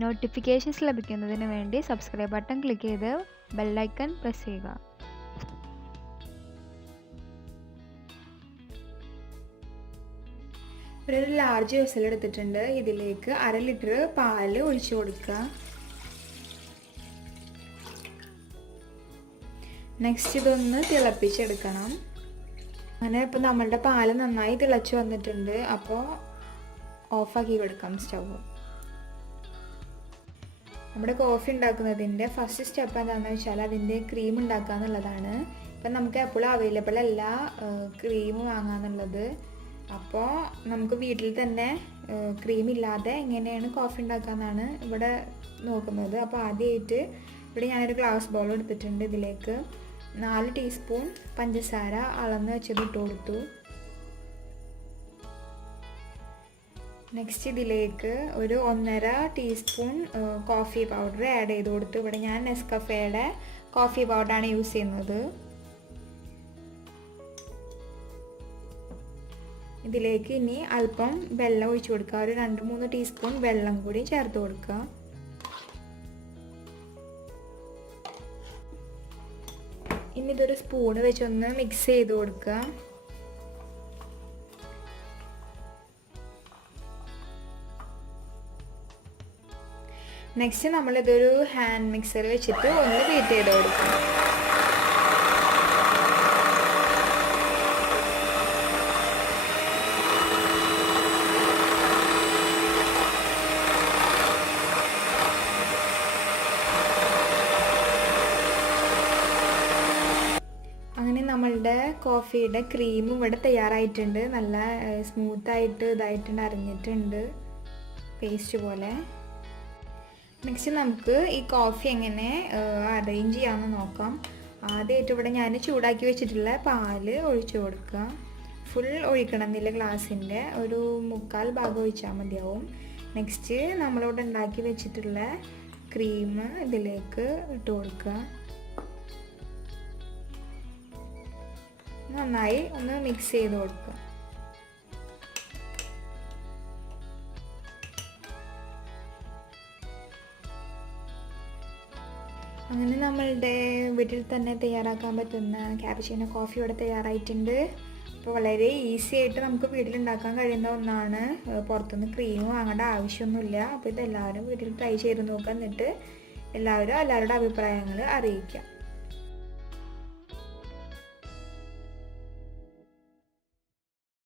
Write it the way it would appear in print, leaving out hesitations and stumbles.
Notifications ലഭിക്കുന്നതിന് വേണ്ടി subscribe button click ചെയ്ത് ബെല്ലൈക്കൺ പ്രസ് ചെയ്യുക. ഒരു ലാർജ് വെസൽ എടുത്തിട്ടുണ്ട്. ഇതിലേക്ക് 1/2 ലിറ്റർ പാല് ഒഴിച്ചു കൊടുക്കുക. നെക്സ്റ്റ് ഇതൊന്ന് തിളപ്പിച്ചെടുക്കണം. അങ്ങനെ ഇപ്പോൾ നമ്മളുടെ പാല് നന്നായി തിളച്ച് വന്നിട്ടുണ്ട്. അപ്പോൾ ഓഫാക്കി കൊടുക്കാം സ്റ്റവ്. നമ്മുടെ കോഫി ഉണ്ടാക്കുന്നതിൻ്റെ ഫസ്റ്റ് സ്റ്റെപ്പ് എന്താണെന്ന് വെച്ചാൽ അതിൻ്റെ ക്രീം ഉണ്ടാക്കുക എന്നുള്ളതാണ്. ഇപ്പം നമുക്ക് എപ്പോഴും അവൈലബിൾ അല്ല ക്രീം വാങ്ങാന്നുള്ളത്. അപ്പോൾ നമുക്ക് വീട്ടിൽ തന്നെ ക്രീം ഇല്ലാതെ എങ്ങനെയാണ് കോഫി ഉണ്ടാക്കാമെന്നാണ് ഇവിടെ നോക്കുന്നത്. അപ്പോൾ ആദ്യമായിട്ട് ഇവിടെ ഞാനൊരു ഗ്ലാസ് ബൗൾ എടുത്തിട്ടുണ്ട്. ഇതിലേക്ക് 4 ടീസ്പൂൺ പഞ്ചസാര അളന്ന് വെച്ചത് ഇട്ട് കൊടുത്തു. നെക്സ്റ്റ് ഇതിലേക്ക് ഒരു 1.5 ടീസ്പൂൺ കോഫി പൗഡർ ആഡ് ചെയ്ത് കൊടുത്തു. ഇവിടെ ഞാൻ നെസ്കഫേയുടെ കോഫി പൗഡറാണ് യൂസ് ചെയ്യുന്നത്. ഇതിലേക്ക് ഇനി അല്പം വെള്ളം ഒഴിച്ചു കൊടുക്കുക. ഒരു 2-3 ടീസ്പൂൺ വെള്ളം കൂടി ചേർത്ത് കൊടുക്കുക. ഇനി ഇതൊരു സ്പൂണ് വെച്ചൊന്ന് മിക്സ് ചെയ്ത് കൊടുക്കുക. നെക്സ്റ്റ് നമ്മളിതൊരു ഹാൻഡ് മിക്സർ വെച്ചിട്ട് ഒന്ന് ബീറ്റ് ചെയ്ത് കൊടുക്കും. അങ്ങനെ നമ്മളുടെ കോഫിയുടെ ക്രീം ഇവിടെ തയ്യാറായിട്ടുണ്ട്. നല്ല സ്മൂത്തായിട്ട് ഇതായിട്ടുണ്ട്, അരിഞ്ഞിട്ടുണ്ട് പേസ്റ്റ് പോലെ. നെക്സ്റ്റ് നമുക്ക് ഈ കോഫി എങ്ങനെ അറേഞ്ച് ചെയ്യാമെന്ന് നോക്കാം. ആദ്യമായിട്ട് ഇവിടെ ഞാൻ ചൂടാക്കി വെച്ചിട്ടുള്ള പാല് ഒഴിച്ചു കൊടുക്കുക. ഫുൾ ഒഴിക്കണമെന്നില്ല, ഗ്ലാസിൻ്റെ ഒരു 1/4 ഭാഗം ഒഴിച്ചാൽ മതിയാവും. നെക്സ്റ്റ് നമ്മളിവിടെ ഉണ്ടാക്കി വെച്ചിട്ടുള്ള ക്രീം ഇതിലേക്ക് ഇട്ട് കൊടുക്കുക. നന്നായി ഒന്ന് മിക്സ് ചെയ്ത് കൊടുക്കുക. അങ്ങനെ നമ്മളുടെ വീട്ടിൽ തന്നെ തയ്യാറാക്കാൻ പറ്റുന്ന ക്യാpuccino കോഫി ഇവിടെ തയ്യാറായിട്ടുണ്ട്. അപ്പോൾ വളരെ ഈസി ആയിട്ട് നമുക്ക് വീട്ടിലുണ്ടാക്കാൻ കഴിയുന്ന ഒന്നാണ്. പുറത്തുനിന്ന് ക്രീം വാങ്ങേണ്ട ആവശ്യമൊന്നുമില്ല. അപ്പോൾ ഇതെല്ലാവരും വീട്ടിൽ ട്രൈ ചെയ്ത് നോക്കുക. എന്നിട്ട് എല്ലാവരും എല്ലാവരുടെ അഭിപ്രായങ്ങൾ അറിയിക്കുക.